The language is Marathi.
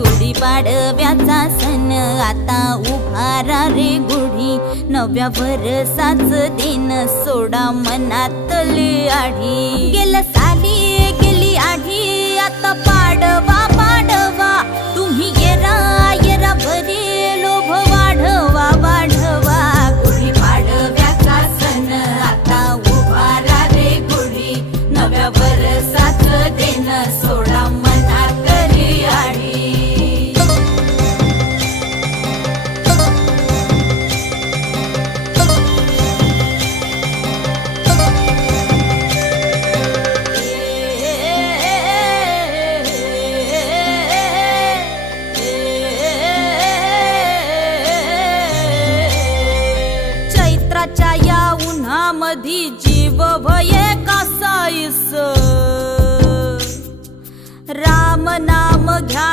गुढी पाडव्याचा सण आता उभारा रे गुढी नव्या भरसाच दिन सोडा मनातले आढी गेला लेकराच्या या उन्हामध्ये जीव भये कसाईस राम नाम घ्या